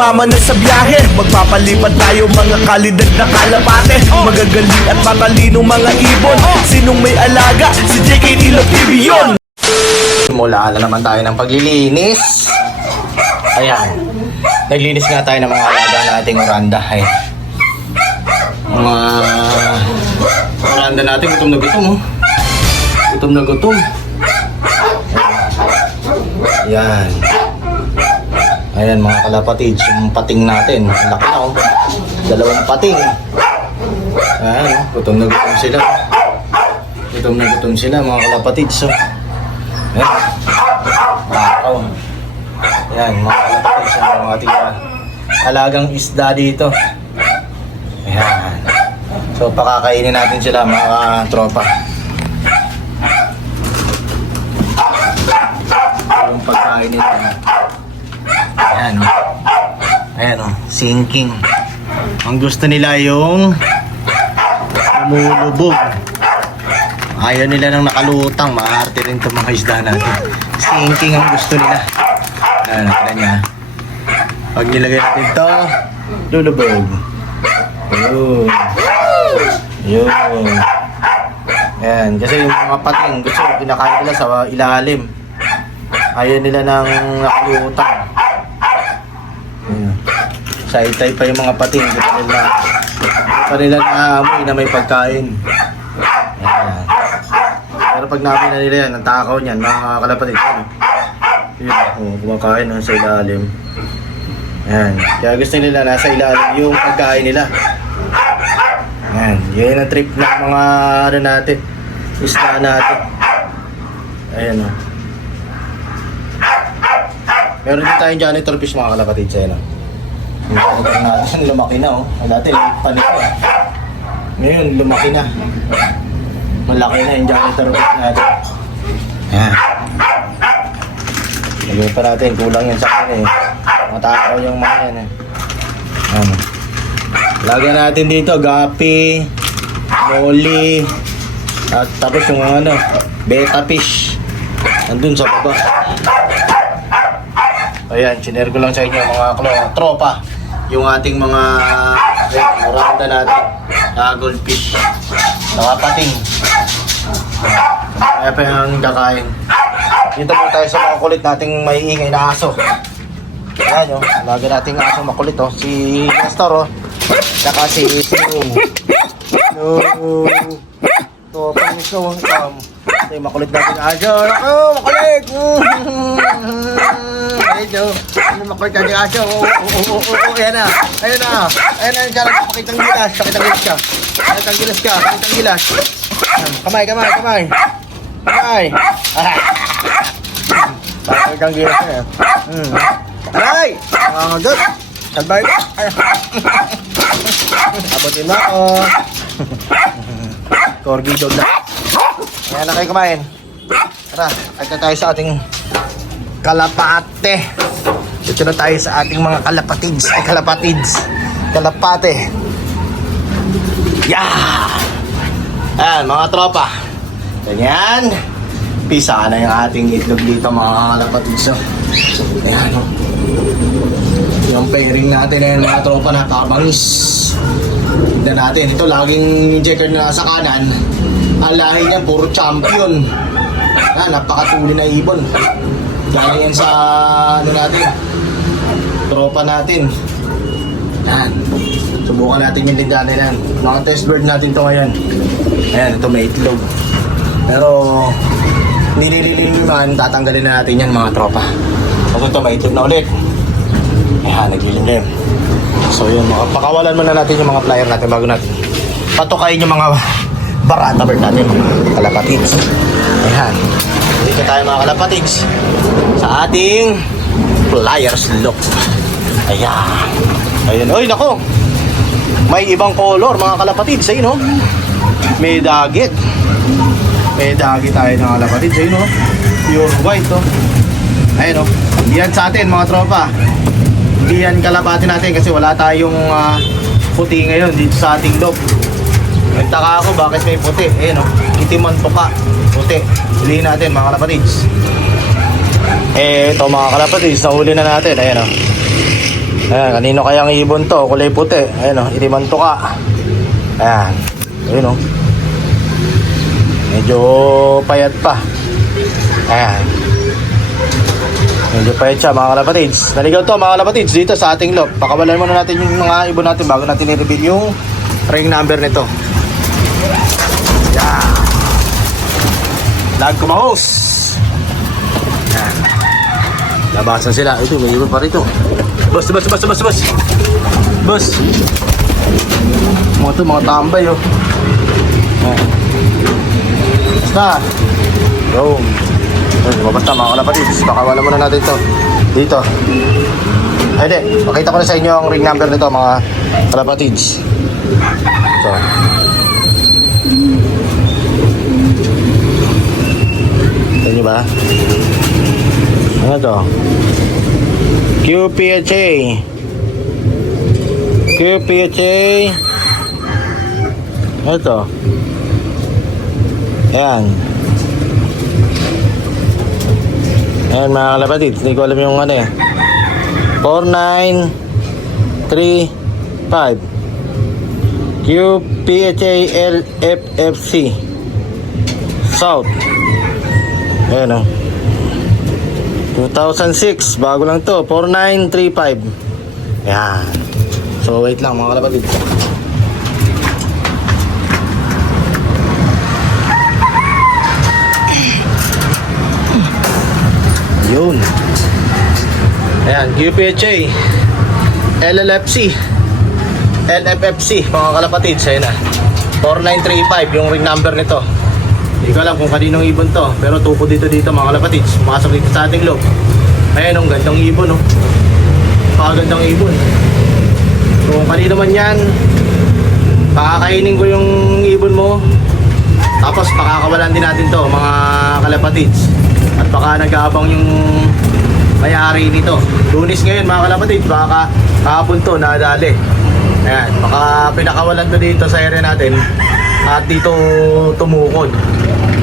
sumama na sa biyahe. Magpapalipat tayo mga kalidad na kalapate. Magagaling at matalinong mga ibon. Sinong may alaga? Si JK Ilog TV yun. Simula na naman tayo ng paglilinis. Ayan, naglinis nga tayo ng mga alaga nating oranda. Ay, mga oranda natin gutom na gutom, oh. Gutom na gutom. Ayan. Ayan mga kalapatids, yung pating natin. Ang laki na, oh. Dalawang pating. Ayan, oh. Gutom na gutom sila. Gutom na gutom sila mga kalapatids, oh. Ayan. Takaw. Ayan, mga kalapatids, yung mga ating alagang isda dito. Ayan. So, pakakainin natin sila mga tropa. Yung pagkain nila. Ayan, o. Ayan, o. Sinking. Ang gusto nila yung lumulubog. Ayaw nila nang nakalutang. Maarte rin itong mga isda natin. Sinking ang gusto nila. Ayan, nakita niya. Pag nilagay natin ito, lulubog. Yun. Yun. Ayan, kasi yung mga pating gusto pinakain nila sa ilalim. Ayaw nila nang nakalutang. Ayan. Saitay pa yung mga pating. Gusto nila naamoy na may pagkain. Ayan. Pero pag namin na nila yan, ang takaw niyan, mga kalapatid. Yun, kumakain sa ilalim. Ayan. Kaya gusto nila nasa ilalim yung pagkain nila. Ayan. Yan ang trip ng mga ano natin, isda natin. Ayan, o. Meron din tayong janitor fish mga kalapatid sa yan. Yung janitor natin, lumaki na, o. Dati, panik na. Ngayon, lumaki na. Malaki na yung janitor fish natin. Ayan. Lagyan pa natin, kulang yan sa akin, eh. Matakaw yung mga yan, eh. Ayan. Lagyan natin dito, gapi, noli, at tapos yung ano, beta fish. Nandun sa baba. Ayan, sinare ko lang sa inyo mga tropa. Yung ating mga oranda natin, goldfish, nakapating. Kaya pa yung kakain. Dito muna tayo sa mga kulit nating may ingay na aso. Ayan, oh. Lagyan natin ang aso makulit, oh. Si Nestor, oh. Saka si Sino. Ito, panis ko. Ito yung makulit natin aso. Ako, makulit! Ito, yung makulit natin aso. Ayan na. Ayan na. Ayan na yung sarang pakitang gilas. Pakitang gilas ka. Pakitang gilas ka. Pakitang gilas. Kamay, kamay, kamay. Kamay. Pakitang gilas ka. Aray! Good! Kalbay! Abutin mo ako! Corgi dog na! Ayan na kayo kumain! Tara, kahit na tayo sa ating kalapate! Dito na tayo sa ating mga kalapatids! Ay, kalapatids! Kalapate! Yeah! Ayan, mga tropa! Ganyan! Pisa na yung ating itlog dito mga kalapatids! Ayan, o! Yung pairing natin ayan mga tropa, napakabangis. Tignan natin, ito laging checker na sa kanan. Ang lahi niya puro champion. Napakatuli na ibon. Galing yan sa ano natin, tropa natin. Yan. Subukan natin yung tindahan yan. Mga test bird natin to ngayon. Ayan, ito may itlog. Pero nilililiman, tatanggalin na natin yan mga tropa. Ito may itlog na ulit. Ayan, naglilimlim. So yun, pakawalan muna natin yung mga flyer natin bago natin patukayin yung mga barata bird natin, mga kalapatids. Ayan, dito tayo mga kalapatids sa ating flyers look. Ayan. Ayan, oy nako, may ibang color mga kalapatids. Ayun, no? May dagit. May dagit tayo mga kalapatids. Ayun, no? Pure white, oh. Ayun, no? Yan sa atin mga tropa. Hindi yan kalapati natin kasi wala tayong puti ngayon dito sa ating dog. Nagtaka ako bakit may puti. Eh no, itiman to ka. Puti. Hulihin natin mga kalapatids. Eh ito mga kalapatids, nahuli na natin. Ayan o. Ayan, kanino kayang ibon to? Kulay puti. Ayan o, irimanto ka. Ayan. Ayun o. Medyo payat pa. Ayan. Medyo payat siya mga kalapatids. Naligaw to mga kalapatids dito sa ating lot. Pakawalan muna natin yung mga ibon natin bago natin i-reveal yung ring number nito. Ayan. Lag kumahos. Ayan. Labasan sila. Ito, may ibon pa rito. Bus. Mga to, mga tambay oh. Basta. Go. Lumabas na mga kalapatids. Pakawalan muna natin to dito. Ay di, pakita ko na sa inyo ang ring number nito mga kalapatids. So. Ito nyo ba? Ano to? QPHA. Ano to? Ayan. Ayan mga kalapatid, hindi ko alam yung ano eh. 4935 QPHA LFFC South. Ayan o. 2006, bago lang to. 4935. Ayan. So wait lang mga kalapatid. Yun. Ayan, QPHA LLFC mga kalapatids. Ayan na 4935 yung ring number nito. Hindi ko alam kung kaninong ibon to, pero tupo dito mga kalapatids. Pumasok dito sa ating loob. Ayan, ang gandang ibon oh. Pakagandang ibon. So kung kanino man yan, pakakainin ko yung ibon mo. Tapos pakakawalan din natin to mga kalapatids. At baka nag-aabang yung may-ari nito. Lunis ngayon mga kalapatids, baka kahapon to nadali. Ayan, baka pinakawalan to dito sa area natin at dito tumukod.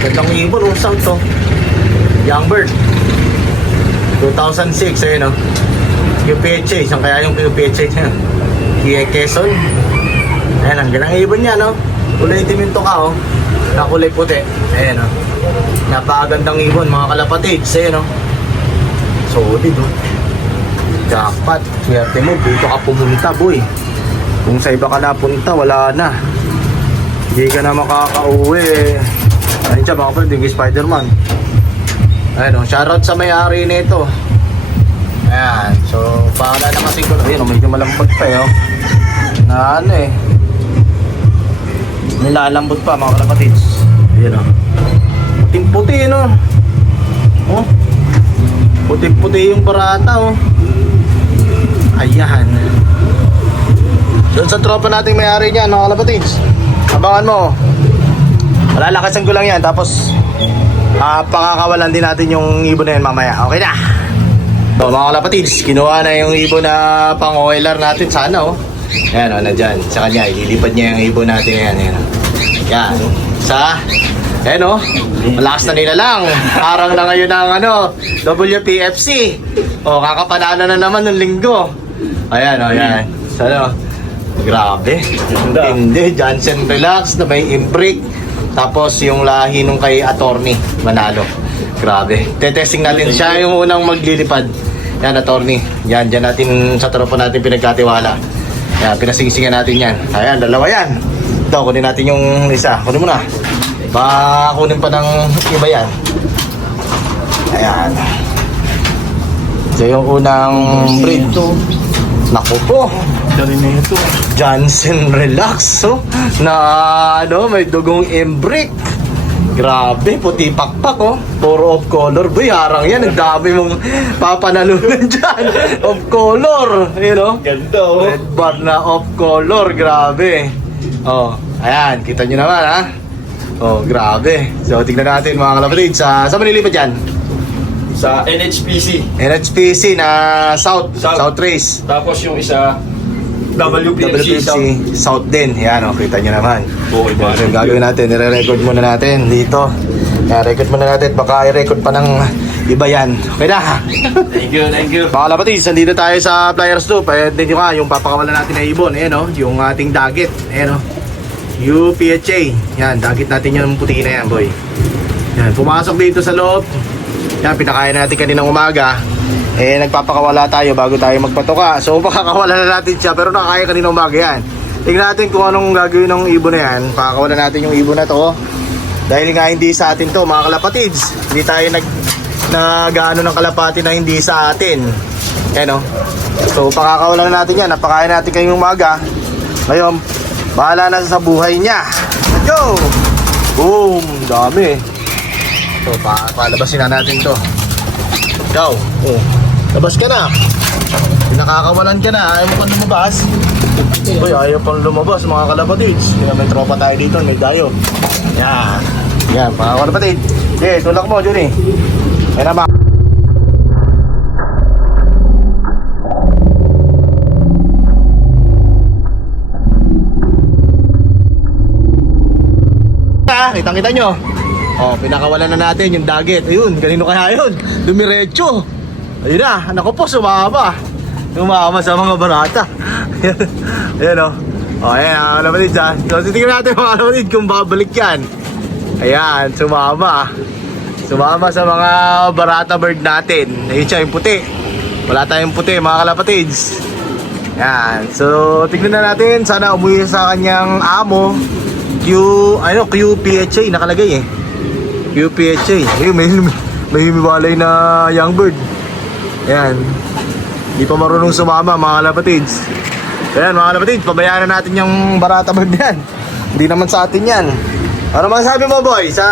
Gandang ibon, usang to. Young bird 2006, ayun o. QPHA, saan kaya yung QPHA niya? Quezon. Ayan, ang gandang ibon niya, no? Kulay timinto ka, oh. Na kulay puti. Ayan, oh. Napakagandang ibon, mga kalapatids. Ayan, oh. Solid, oh. Jackpot. Swerte mo, dito ka pumunta, boy. Kung sa iba ka napunta, wala na. Hindi ka na makakauwi. Ayun siya, mga kapatid, yung Spider-Man. Ayan, oh. Shoutout sa may-ari nito. Ayan, so paalala kasi ko. Ayun, medyo malambot pa eh, oh. Na ano eh, nilalambot pa mga kalapatids. Ayan o, puting-puti no. Oh, puting-puti yung parata oh. Ayan. Doon sa tropa nating may-ari niyan mga kalapatids, abangan mo. Malalakasan ko lang yan. Tapos pakakawalan din natin yung ibon na yan mamaya. Okay na. So mga kalapatids, kinuha na yung ibon na pang-oiler natin sana oh. Ayan o, nandyan. Sa kanya, ililipad niya yung ibon natin. Ayan. Yan. Sa, ayan o, malakas na nila lang. Parang na ngayon ang ano, WPFC. O, kakapanana na naman ng linggo. Ayan o, yan. So, ano, grabe. Hindi, Johnson Relax na may imbrick. Tapos yung lahi nung kay attorney, manalo. Grabe. Tetesting natin siya yung unang maglilipad. Yan, attorney. Yan, dyan natin sa tropa natin pinagkatiwala. Yan, pinasigisingan natin yan. Ayan, dalawa yan. Ito, kunin natin yung isa. Kunin mo na. Baka kunin pa ng iba yan. Ayan. Ito yung unang breed. Naku po. Johnson Relax. So, na ano, may dugong imbrick. Grabe, puti pakpak oh. Puro off color. Boy, harang yan. Ang dami mong papanalunan dyan. Off color. You know? Ganda oh. Red bar na off color. Grabe. Oh, ayan. Kita nyo naman ha. Oh, grabe. So, tignan natin mga kalapatid. Saan manilipat dyan? Sa NHPC. NHPC na South Race. Tapos yung isa WPFC South din. Yan oh, kita nyo naman. Okay ba? So, yung gagawin natin, nire-record muna natin dito. Kaya record muna natin. Baka i-record pa ng Iba yan. Okay na. Thank you, thank you. Mga kalapatids, nandito tayo sa Flyers 2. Pwede nyo nga yung papakawalan natin na ibon. Ayan o, yung ating dagit. Ayan o. UPHA. Yan, dagit natin yung puti na yan, boy. Yan, pumasok dito sa loob. Yan, pinakain natin kaninang umaga. Eh, nagpapakawala tayo bago tayo magpatuka. So, pakakawala na natin siya. Pero nakakaya kaninang umaga yan. Tingnan natin kung anong gagawin ng ibon na yan. Pakakawalan natin yung ibon na to. Dahil nga hindi sa atin to, mga kalapatids. Hindi tayo nag-ano ng kalapati na hindi sa atin. Yan o. So, pakakawalan na natin yan. Napakain natin kayong umaga. Ngayon, bahala na sa buhay niya. Let's go! Boom! Dami. So, palabasin na natin to. Ikaw. Oh. Labas ka na. Nakakawalan ka na. Ayaw mo pang lumabas. Uy, ayaw pang lumabas mga kalapatids. May tropa tayo dito. May dayo. Yan. Yan, mga kalapatid. Okay, tulak mo, Johnny. Ayan na ba? Kitang-kita nyo. Oh, pinakawalan na natin yung dagit. Ayun, kanino kaya yun? Dumiretso. Ayun na, anak ko po, sumama. Sumama sa mga barata. Ayan o. Oh, ayan, mga kalapatid dyan. So, titignan natin mga kalapatid kung babalik yan. Ayan, sumama. Sumama sa mga barata bird natin. Ayun siya, yung puti. Wala tayong puti, mga kalapatids. Ayan, so tignan na natin. Sana umuwi sa kanyang amo. QPHA nakalagay eh. QPHA. Ayun, may himiwalay na young bird. Ayan. Hindi pa marunong sumama, mga kalapatids. Ayan, mga kalapatids, pabayaan na natin yung barata bird yan. Hindi naman sa atin yan. Ano masasabi mo, boy, sa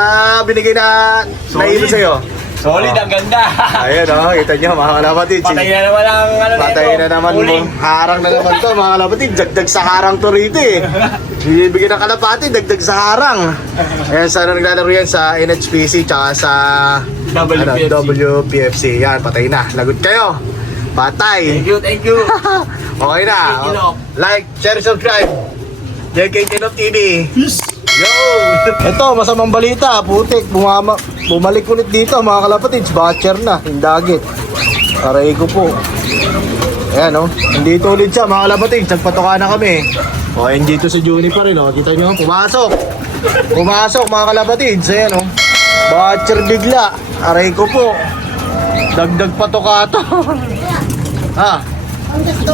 binigay na ibon sa'yo? Solid, ang ganda. Ayun, oh, kita nyo, mga kalapatids. Patay na naman ang ano Patay na naman mo. Harang na naman to, mga kalapatid. Dagdag sa harang to rito eh. Bibigyan ng kalapati, dagdag sa harang. Ayan, sana naglalaro yan sa NHPC tsaka sa WPFC. WPFC. Yan, patay na. Lagot kayo. Patay. Thank you. Okay na. Like, share, subscribe. JK Tinop TV. Yo! Ito, masamang balita. Putik, bumalik ulit dito, mga kalapatids. Batcher na, hindagit. Aray ko po. Ayan, oh. Nandito ulit siya, mga kalapatids. Nagpatuka na kami. O, ayan dito si Juni pa rin, oh. Kita nyo, pumasok. Pumasok, mga kalapatids. Ayan, oh. Batcher bigla. Aray ko po. Dagdag patuka to. Ha?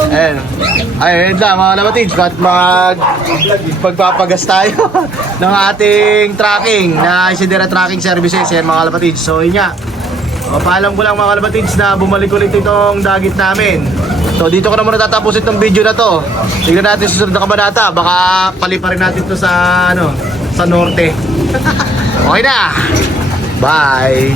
Ayan. Ayun lang, mga kalapatids. Magpapagas tayo ng ating tracking na Isidera Tracking Services. Ayan, mga kalapatids. So, yun nga. O, paalam ko lang, mga kalapatids, na bumalik ulit itong dagit namin. So, dito ko na muna tatapusin itong video na to. Tignan natin susunod na kabanata. Baka paliparin natin to sa, sa norte. Okay na. Bye.